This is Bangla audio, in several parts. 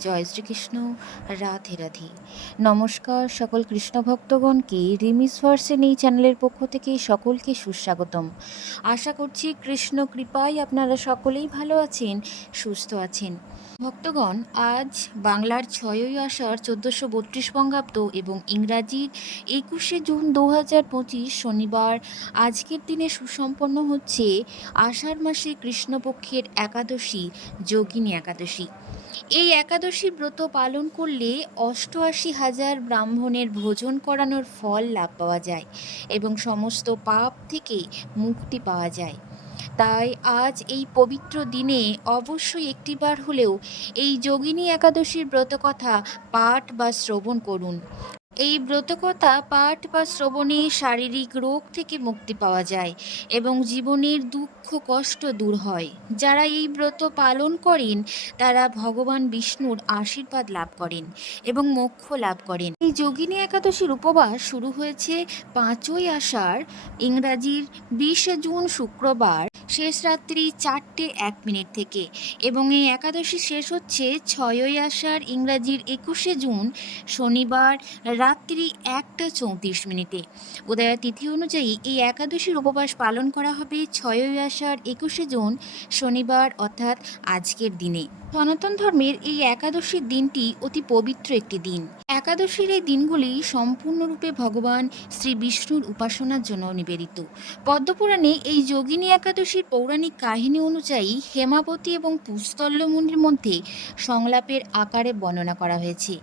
জয় শ্রীকৃষ্ণ, রাধে রাধে। নমস্কার সকল কৃষ্ণ ভক্তগণকে রিমিস ভার্সেন এই চ্যানেলের পক্ষ থেকে সকলকে সুস্বাগতম। আশা করছি কৃষ্ণ কৃপায় আপনারা সকলেই ভালো আছেন, সুস্থ আছেন। ভক্তগণ, আজ বাংলার ছয়ই আষাঢ় চোদ্দোশো বত্রিশ বঙ্গাব্দ এবং ইংরাজির একুশে জুন দু হাজার পঁচিশ শনিবার আজকের দিনে সুসম্পন্ন হচ্ছে আষাঢ় মাসে কৃষ্ণপক্ষের একাদশী, যোগিনী একাদশী। এই একাদশী ব্রত পালন করলে অষ্টআশি হাজার ব্রাহ্মণের ভোজন করানোর ফল লাভ পাওয়া যায় এবং সমস্ত পাপ থেকে মুক্তি পাওয়া যায়। তাই আজ এই পবিত্র দিনে অবশ্যই একটিবার হলেও এই যোগিনী একাদশীর ব্রত কথা পাঠ বা শ্রবণ করুন। এই ব্রতকথা পাঠ বা শ্রবণে শারীরিক রোগ থেকে মুক্তি পাওয়া যায় এবং জীবনের দুঃখ, কষ্ট দূর হয়। যারা এই ব্রত পালন করেন, তারা ভগবান বিষ্ণুর আশীর্বাদ লাভ করেন এবং মোক্ষ লাভ করেন। এই যোগিনী একাদশীর উপবাস শুরু হয়েছে পাঁচই আষাঢ়, ইংরাজির বিশে জুন শুক্রবার, শেষ রাত্রি চারটে এক মিনিট থেকে এবং এই একাদশী শেষ হচ্ছে ছয়ই আষাঢ়, ইংরাজির একুশে জুন, শনিবার রাত্রি একটা চৌত্রিশ মিনিটে। উদয়া তিথি অনুযায়ী এই একাদশীর উপবাস পালন করা হবে ছয়ই আষাঢ় একুশে জুন, শনিবার, অর্থাৎ আজকের দিনে। সনাতন ধর্মের এই একাদশীর দিনটি অতি পবিত্র একটি দিন। একাদশীর এই দিনগুলি সম্পূর্ণরূপে ভগবান শ্রী বিষ্ণুর উপাসনার জন্য নিবেদিত। পদ্মপুরাণে এই যোগিনী একাদশীর পৌরাণিক কাহিনী অনুযায়ী হেমাবতী এবং পুস্তল্যমুনির মধ্যে সংলাপের আকারে বর্ণনা করা হয়েছে।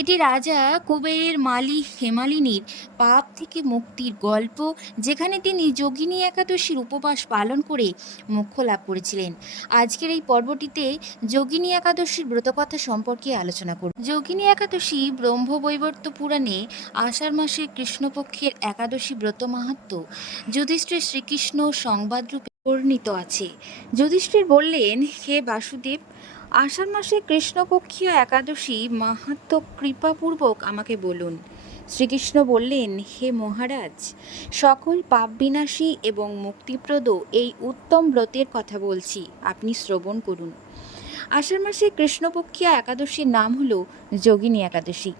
এটি রাজা কুবেরের মালি হেমালিনীর পাপ থেকে মুক্তির গল্প, যেখানে তিনি যোগিনী একাদশীর উপবাস পালন করে মোক্ষ লাভ করেছিলেন। আজকের এই পর্বটিতে যোগিনী একাদশীর ব্রতকথা সম্পর্কে আলোচনা করব। যোগিনী একাদশী ব্রহ্মবৈবর্ত পুরাণে আষাঢ় মাসে কৃষ্ণপক্ষের একাদশী ব্রত মাহাত্ম যুধিষ্ঠির শ্রীকৃষ্ণ সংবাদরূপে বর্ণিত আছে। যুধিষ্ঠির বললেন, হে বাসুদেব, আষাঢ় মাসে কৃষ্ণপক্ষীয় একাদশী মাহাত্ম কৃপাপূর্বক আমাকে বলুন। শ্রীকৃষ্ণ বললেন, হে মহারাজ, সকল পাপ বিনাশী এবং মুক্তিপ্রদ এই উত্তম ব্রতের কথা বলছি। আপনি শ্রবণ করুন। আষাঢ় মাসে কৃষ্ণপক্ষীয় একাদশীর নাম হল যোগিনী একাদশী।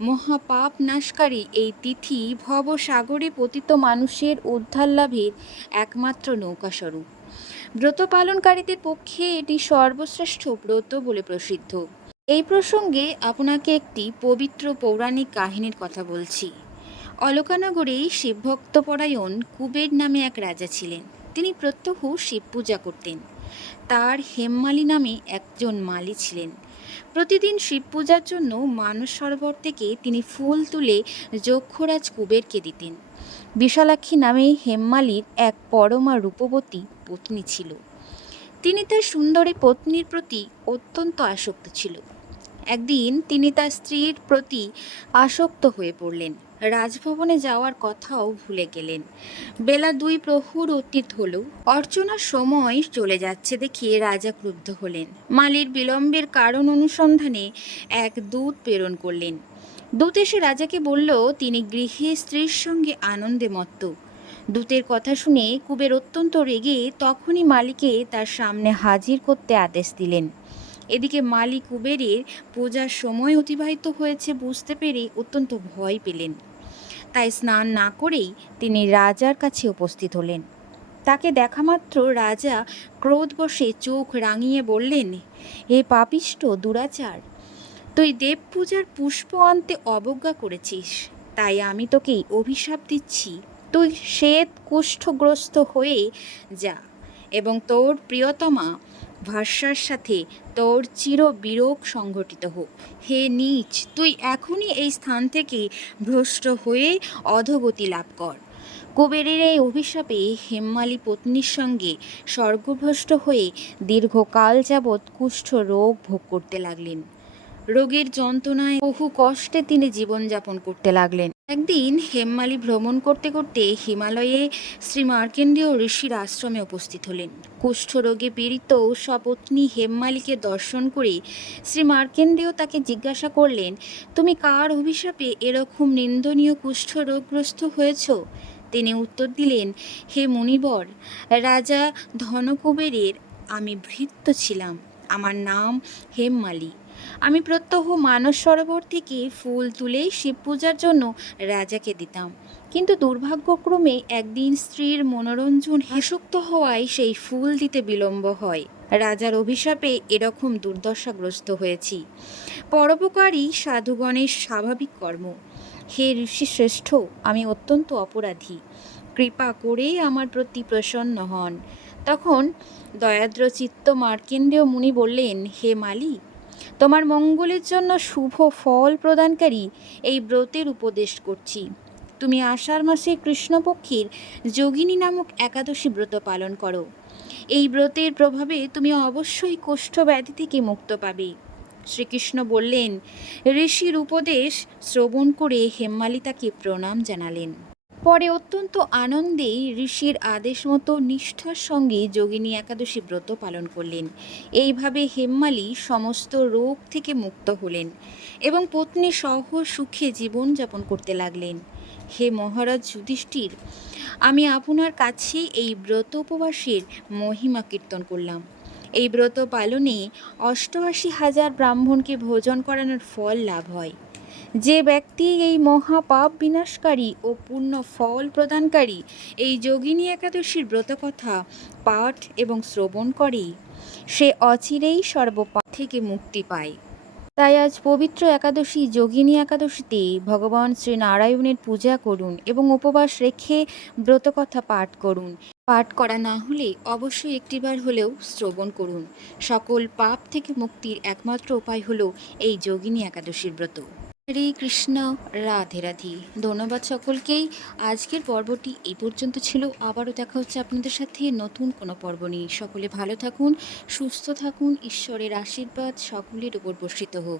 মহাপাপ নাশকারী এই তিথি ভবসাগরে পতিত মানুষের উদ্ধার লাভের একমাত্র নৌকাস্বরূপ। ব্রত পালনকারীদের পক্ষে এটি সর্বশ্রেষ্ঠ ব্রত বলে প্রসিদ্ধ। এই প্রসঙ্গে আপনাকে একটি পবিত্র পৌরাণিক কাহিনীর কথা বলছি। অলকানগরে শিবভক্তপরায়ণ কুবের নামে এক রাজা ছিলেন। তিনি প্রত্যহ শিব পূজা করতেন। তার হেমমালি নামে একজন মালি ছিলেন। প্রতিদিন শিব পূজার জন্য মানস সরোবর থেকে তিনি ফুল তুলে যক্ষরাজ কুবেরকে দিতেন। বিশালাক্ষী নামে হেমমালির এক পরমা রূপবতী পত্নী ছিল। তিনি তার সুন্দরী পত্নীর প্রতি অত্যন্ত আসক্ত ছিল। একদিন তিনি তার স্ত্রীর প্রতি আসক্ত হয়ে পড়লেন। রাজভবনে যাওয়ার কথাও ভুলে গেলেন। বেলা দুই প্রহর অতীত হলো, অর্চনার সময় চলে যাচ্ছে দেখে রাজা ক্রুদ্ধ হলেন। মালির বিলম্বের কারণ অনুসন্ধানে এক দূত প্রেরণ করলেন। দূত এসে রাজাকে বলল, তিনি গৃহে স্ত্রীর সঙ্গে আনন্দে মত্ত। দূতের কথা শুনে কুবের অত্যন্ত রেগে তখনই মালিকে তার সামনে হাজির করতে আদেশ দিলেন। এদিকে মালি কুবেরের পূজার সময় অতিবাহিত হয়েছে বুঝতে পেরে অত্যন্ত ভয় পেলেন। তাই স্নান না করেই তিনি রাজার কাছে উপস্থিত হলেন। তাকে দেখা মাত্র রাজা ক্রোধবশে চোখ রাঙিয়ে বললেন, হে পাপিষ্ট দুরাচার, তুই দেব পূজার পুষ্প আনতে অবজ্ঞা করেছিস, তাই আমি তোকেই অভিশাপ দিচ্ছি। তুই শ্বেত কুষ্ঠগ্রস্ত হয়ে যা এবং তোর প্রিয়তমা ভাষ্যার সাথে তোর চির বিরোগ সংঘটিত হোক। হে নীচ, তুই এখনই এই স্থান থেকে ভ্রষ্ট হয়ে অধগতি লাভ কর। কুবেরের এই অভিশাপে হেম্মালি পত্নীর সঙ্গে স্বর্গভ্রষ্ট হয়ে দীর্ঘকাল যাবৎ কুষ্ঠ রোগ ভোগ করতে লাগলেন। রোগের যন্ত্রণায় বহু কষ্টে তিনি জীবনযাপন করতে লাগলেন। একদিন হেমমালি ভ্রমণ করতে করতে হিমালয়ে শ্রী মার্কেন্ডীয় ঋষির আশ্রমে উপস্থিত হলেন। কুষ্ঠরোগে পীড়িত সপত্নী হেমমালিকে দর্শন করে শ্রী মার্কেন্ডেয় তাকে জিজ্ঞাসা করলেন, তুমি কার অভিশাপে এরকম নিন্দনীয় কুষ্ঠরোগগ্রস্ত হয়েছ? তিনি উত্তর দিলেন, হে মুনিবর, রাজা ধনকুবেরের আমি ভৃত্য ছিলাম। আমার নাম হেমমালি। আমি প্রত্যহ মানস সরোবর থেকে ফুল তুলে শিব পূজার জন্য রাজাকে দিতাম। কিন্তু দুর্ভাগ্যক্রমে একদিন স্ত্রীর মনোরঞ্জন আসক্ত হওয়ায় সেই ফুল দিতে বিলম্ব হয়। রাজার অভিশাপে এরকম দুর্দশাগ্রস্ত হয়েছি। পরোপকারী সাধুগণের স্বাভাবিক কর্ম। হে ঋষি শ্রেষ্ঠ আমি অত্যন্ত অপরাধী। কৃপা করে আমার প্রতি প্রসন্ন হন। তখন দয়াদ্র চিত্ত মার্কেন্ডেয় মুনি বললেন, হে মালি তোমার মঙ্গলের জন্য শুভ ফল প্রদানকারী এই ব্রতের উপদেশ করছি। তুমি আষাঢ় মাসে কৃষ্ণপক্ষের যোগিনী নামক একাদশী ব্রত পালন করো। এই ব্রতের প্রভাবে তুমি অবশ্যই কোষ্ঠ ব্যাধি থেকে মুক্ত পাবে। শ্রীকৃষ্ণ বললেন, ঋষির উপদেশ শ্রবণ করে হেমমালি তাকে প্রণাম জানালেন। পরে অত্যন্ত আনন্দেই ঋষির আদেশ মতো নিষ্ঠার সঙ্গে যোগিনী একাদশী ব্রত পালন করলেন। এইভাবে হেমমালি সমস্ত রোগ থেকে মুক্ত হলেন এবং পত্নী সহ সুখে জীবনযাপন করতে লাগলেন। হে মহারাজ যুধিষ্ঠির, আমি আপনার কাছে এই ব্রত উপবাসের মহিমা কীর্তন করলাম। এই ব্রত পালনে অষ্টআশি হাজার ব্রাহ্মণকে ভোজন করানোর ফল লাভ হয়। যে ব্যক্তি এই মহাপাপ বিনাশকারী ও পূর্ণ ফল প্রদানকারী, এই যোগিনী একাদশীর ব্রতকথা পাঠ এবং শ্রবণ করে। সে অচিরেই সর্বপাপ থেকে মুক্তি পায়। তাই আজ পবিত্র একাদশী যোগিনী একাদশীতে ভগবান শ্রী নারায়ণের পূজা করুন এবং উপবাস রেখে ব্রতকথা পাঠ করুন। পাঠ করা না হলে অবশ্যই একটিবার হলেও শ্রবণ করুন। সকল পাপ থেকে মুক্তির একমাত্র উপায় হলো এই যোগিনী একাদশীর ব্রত। হরে কৃষ্ণ, রাধে রাধি। ধন্যবাদ সকলকেই। আজকের পর্বটি এই পর্যন্ত ছিল। আবারও দেখা হচ্ছে আপনাদের সাথে নতুন কোনো পর্ব নিয়ে। সকলে ভালো থাকুন, সুস্থ থাকুন, ঈশ্বরের আশীর্বাদ সকলের উপর বর্ষিত হোক।